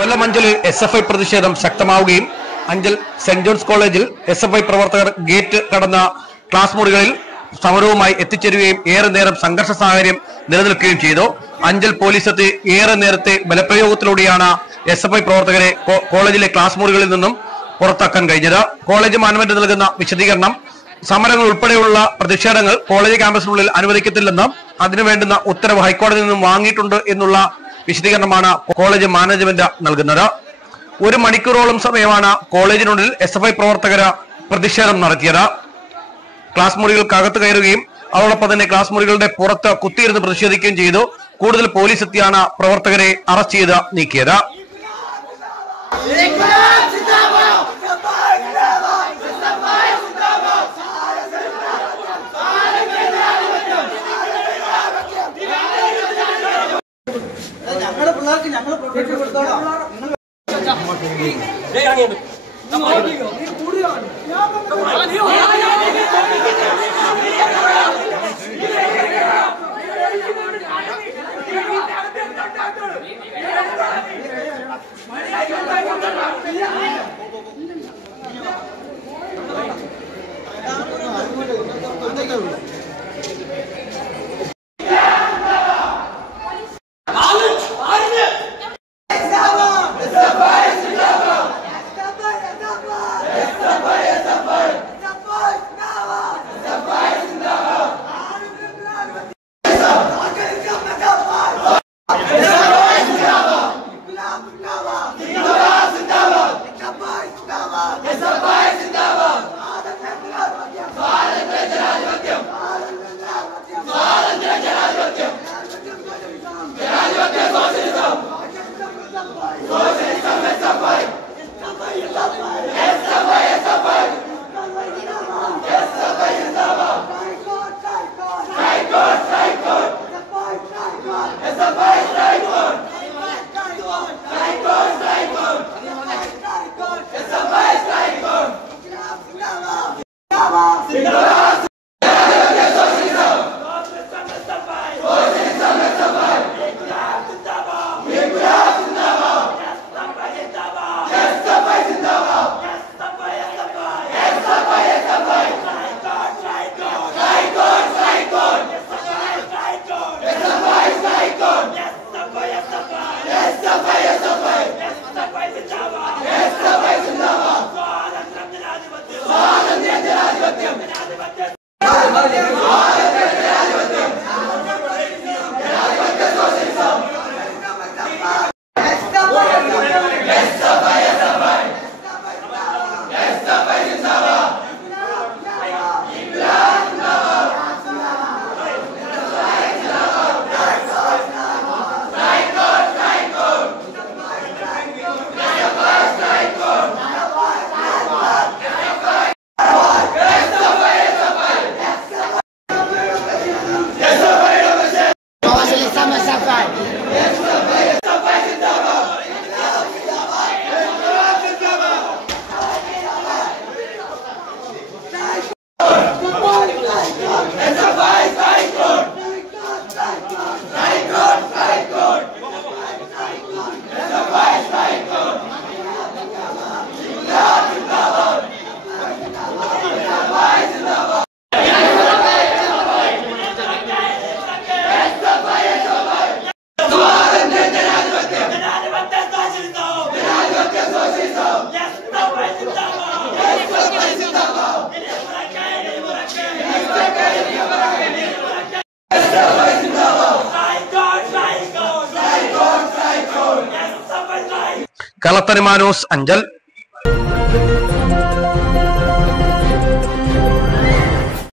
കൊല്ലം അഞ്ചലിൽ SFI പ്രതിഷേധം ശക്തമാവുകയും Anchal saint John's കോളേജിൽ SFI പ്രവർത്തകർ ഗേറ്റ് കടന്ന ക്ലാസ് മുറികളിൽ സമരവുമായി എത്തിച്ചേരുകയും ഏറെ നേരം സംഘർഷ സാഹചര്യം നിലനിൽക്കുകയും ചെയ്തു. അഞ്ചൽ പോലീസ് എത്തി ഏറെ നേരത്തെ ബലപ്രയോഗത്തിലൂടെയാണ് SFI പ്രവർത്തകരെ കോളേജിലെ ക്ലാസ് മുറികളിൽ നിന്നും പുറത്താക്കാൻ കഴിഞ്ഞത്. കോളേജ് മാനേജ്മെന്റ് നൽകുന്ന വിശദീകരണം സമരങ്ങൾ ഉൾപ്പെടെയുള്ള പ്രതിഷേധങ്ങൾ കോളേജ് ക്യാമ്പസിനുള്ളിൽ അനുവദിക്കത്തില്ലെന്നും അതിനുവേണ്ടുന്ന ഉത്തരവ് ഹൈക്കോടതിയിൽ നിന്നും വാങ്ങിയിട്ടുണ്ട് എന്നുള്ള വിശദീകരണമാണ് കോളേജ് മാനേജ്മെന്റ് നൽകുന്നത്. 1 മണിക്കൂറോളം സമയമാണ് കോളേജിനുള്ളിൽ SFI പ്രവർത്തകർ പ്രതിഷേധം നടത്തിയത്. ക്ലാസ് മുറികൾക്കകത്ത് കയറുകയും അതോടൊപ്പം തന്നെ ക്ലാസ് മുറികളുടെ പുറത്ത് കുത്തിയിരുന്ന് പ്രതിഷേധിക്കുകയും ചെയ്തു. കൂടുതൽ പോലീസ് എത്തിയാണ് പ്രവർത്തകരെ അറസ്റ്റ് ചെയ്ത് നീക്കിയത്. ഞങ്ങളുടെ പിള്ളേർക്ക് ഞങ്ങൾ പ്രൊട്ടക്ഷൻ കൊടുത്തോളാം. കളത്തനിമാ ന്യൂസ് അഞ്ചൽ.